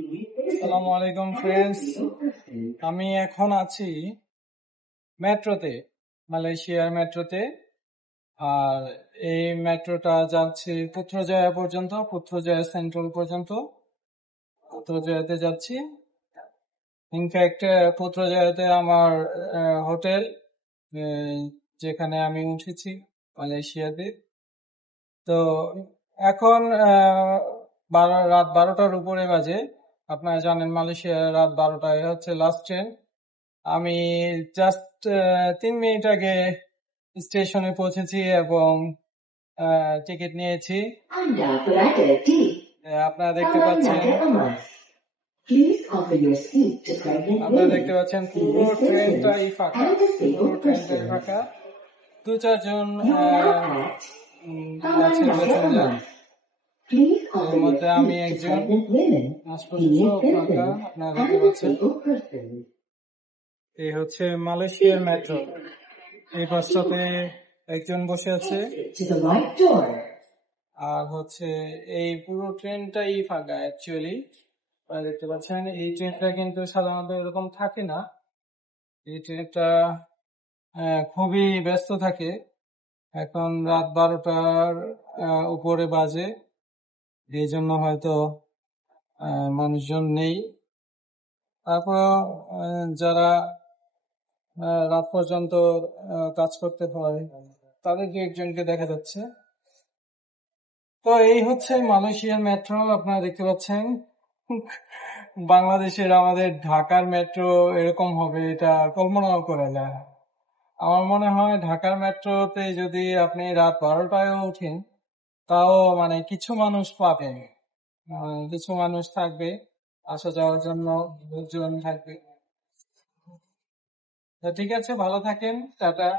আসসালামু আলাইকুম ফ্রেন্ডস, আমি এখন আছি মেট্রোতে, মালয়েশিয়ার মেট্রোতে। আর এই মেট্রোটা যাচ্ছে পুত্রজয়া পর্যন্ত, পুত্রজয়া সেন্ট্রাল পর্যন্ত। পুত্রজয়াতে যাচ্ছি। ইনফ্যাক্ট পুত্রজয়াতে আমার হোটেল, যেখানে আমি উঠেছি মালয়েশিয়াতে। তো এখন রাত 12টার উপরে বাজে। আপনারা জানেন মালয়েশিয়ার রাত 12টায় হচ্ছে লাস্ট ট্রেন। আমি জাস্ট 3 মিনিট আগে স্টেশনে পৌঁছেছি এবং টিকিট নিয়েছি। আপনারা দেখতে পাচ্ছেন পুরো ট্রেনটাই ফাঁকা, দু চারজন আছেন প্যাসেঞ্জার, এর মধ্যে আমি একজন। আশপাশে ফাঁকা, আপনারা দেখতে পাচ্ছেন। এই হচ্ছে মালয়েশিয়ার মেট্রো। এই বাসটাতে একজন বসে আছে, আর হচ্ছে এই পুরো ট্রেনটাই ফাঁকা অ্যাকচুয়ালি। দেখতে পাচ্ছেন এই ট্রেনটা কিন্তু সাধারণত এরকম থাকে না। এই ট্রেনটা খুবই ব্যস্ত থাকে। এখন রাত 12টার উপরে বাজে, এই জন্য হয়তো মানুষজন নেই। তারপর যারা রাত পর্যন্ত কাজ করতে হয় তাদেরকে একজনকে দেখা যাচ্ছে। তো এই হচ্ছে মালয়েশিয়ার মেট্রো, আপনারা দেখতে পাচ্ছেন। বাংলাদেশের আমাদের ঢাকার মেট্রো এরকম হবে এটা কল্পনাও করে না। আমার মনে হয় ঢাকার মেট্রোতে যদি আপনি রাত 12টায় ওঠেন, তাও মানে কিছু মানুষ পাবেন, কিছু মানুষ থাকবে, আসা যাওয়ার জন্য লোকজন থাকবে। ঠিক আছে, ভালো থাকেন, টাটা।